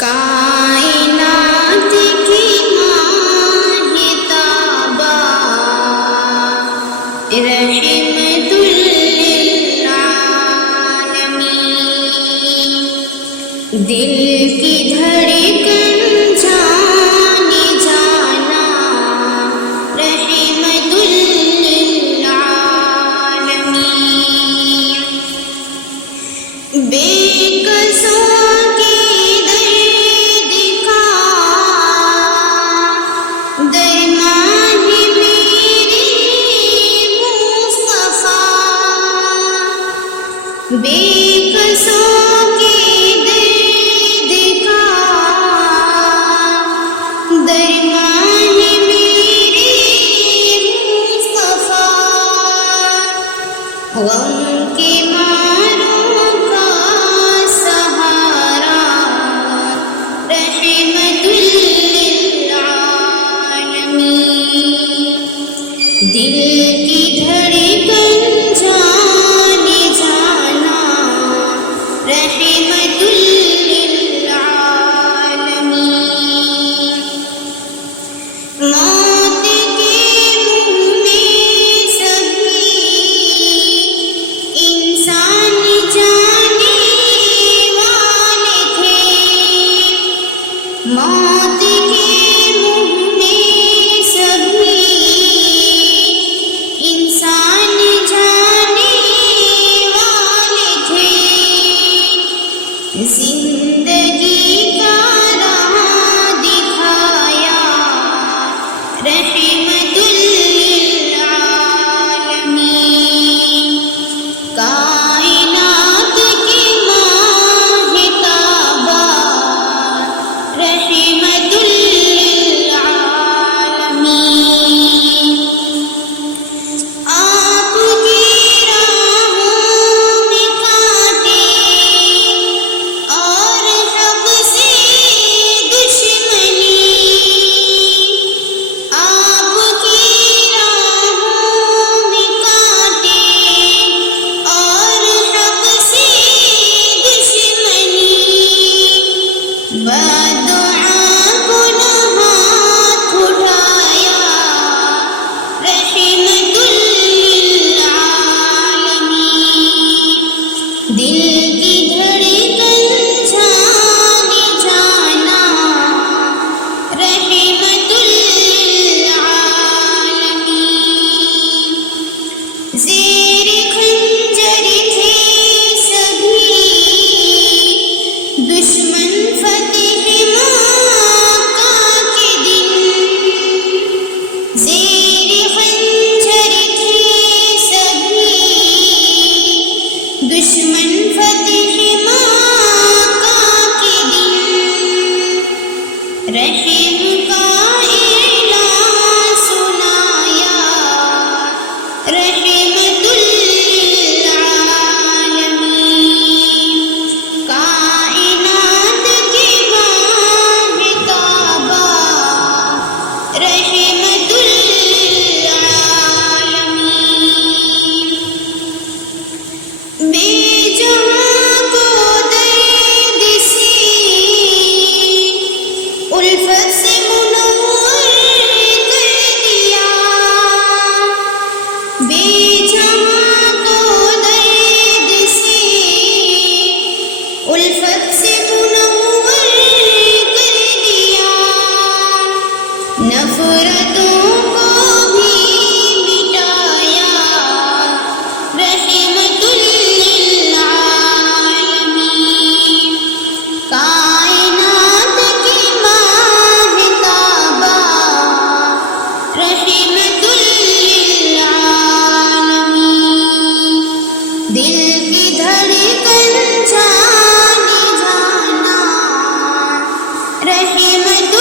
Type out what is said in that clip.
کائنات کی ماہتابہ رحمت للعالمین، دل کی دھڑکن جانے جانا رحمت للعالمین، بے قصوں بے قصوں کے درد کا درمان میرے مصطفیٰ، غم کے ماروں کا سہارا رحمت للعالمین، دل کی دھڑکن رحمت للعالمین، موت کے منہ میں سبھی انسان جانے والے تھے، موت کے منہ میں سبھی انسان زندگی کا راہ دکھایا رحمت للعالمین، کائنات کی ماہتابہ رحمت للعالمین، آپ کی دشمن فتح مکہ کے دن، رحم کا اعلان سنایا رحمت للعالمین، کائنات کی ماہتابہ رحمت للعالمین، بے جہاں کو درد سے الفت سے منور کر دیا، بے جہاں کو درد سے الفت سے منور کر دیا، نفرتوں کو بھی مٹایا رحمت کائنات کی ماہتابہ رحمت للعالمین، دل کی دھڑکن جانے جانا رحمت